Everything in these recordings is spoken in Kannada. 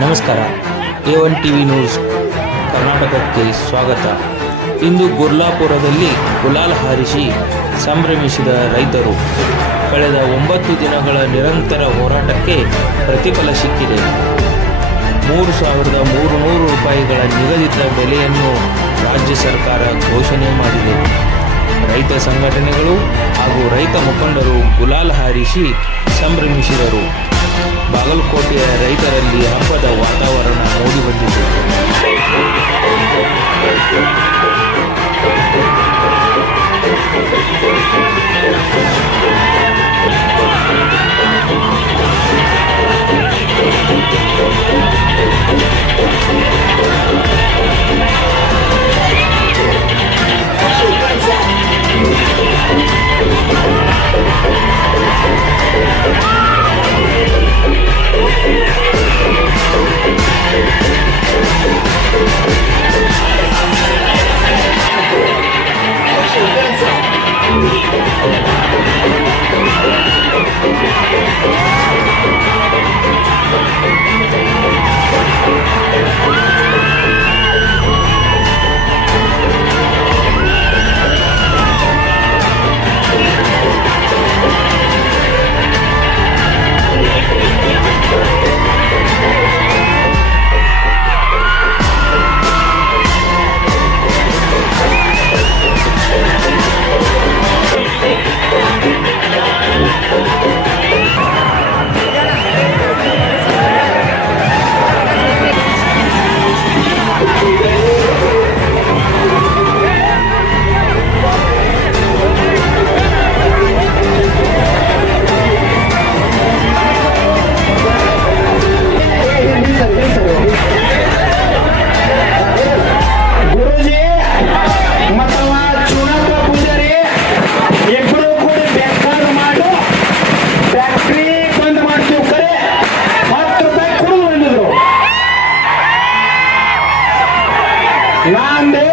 ನಮಸ್ಕಾರ. A one T V news ಕರ್ನಾಟಕಕ್ಕೆ ಸ್ವಾಗತ. ಇಂದು ಗುರ್ಲಾಪುರದಲ್ಲಿ ಗುಲಾಲ್ ಹಾರಿಸಿ ಸಂಭ್ರಮಿಸಿದ ರೈತರು. ಕಳೆದ ಒಂಬತ್ತು ದಿನಗಳ ನಿರಂತರ ಹೋರಾಟಕ್ಕೆ ಪ್ರತಿಫಲ ಸಿಕ್ಕಿದೆ. ಮೂರು ಸಾವಿರದ ಮೂರು ನೂರು ರೂಪಾಯಿಗಳ ನಿಗದಿತ ಬೆಲೆಯನ್ನು ರಾಜ್ಯ ಸರ್ಕಾರ ಘೋಷಣೆ ಮಾಡಿದೆ. ರೈತ ಸಂಘಟನೆಗಳು ಹಾಗೂ ರೈತ ಮುಖಂಡರು ಗುಲಾಲ್ ಹಾರಿಸಿ ಸಂಭ್ರಮಿಸಿದರು. ಬಾಗಲಕೋಟೆಯ ರೈತರಲ್ಲಿ ಹಬ್ಬದ ವಾತಾವರಣ ನಾಂದೆ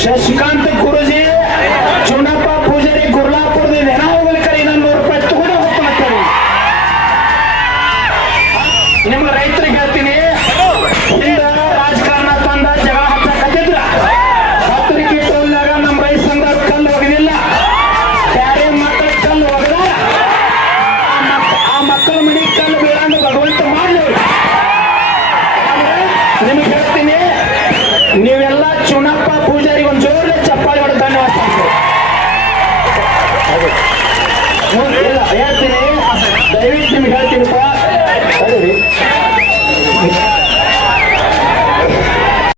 ಶಶಿಕಾಂತ್ ಗುರುಜಿ ಚುನಪ್ಪ ಪೂಜಾರಿ ಗುರ್ಲಾಪುರದಿಂದ ಏನೋ ಹೋಗಲಿ ಕರೆ ಇನ್ನೊಂದು ನೂರು ರೂಪಾಯಿ ತಗೊಂಡು ನಿಮ್ಮ ರೈತರಿಗೆ ಹೇಳ್ತೀನಿ ರಾಜಕಾರಣ ತಂದ ನಮ್ಮ ರೈತ ಕಲ್ಲು ಮಕ್ಕಳ ಕಲ್ಲು ಆ ಕಲ್ಲು ಮಾಡಿ ನಿಮಗೆ ಹೇಳ್ತೀನಿ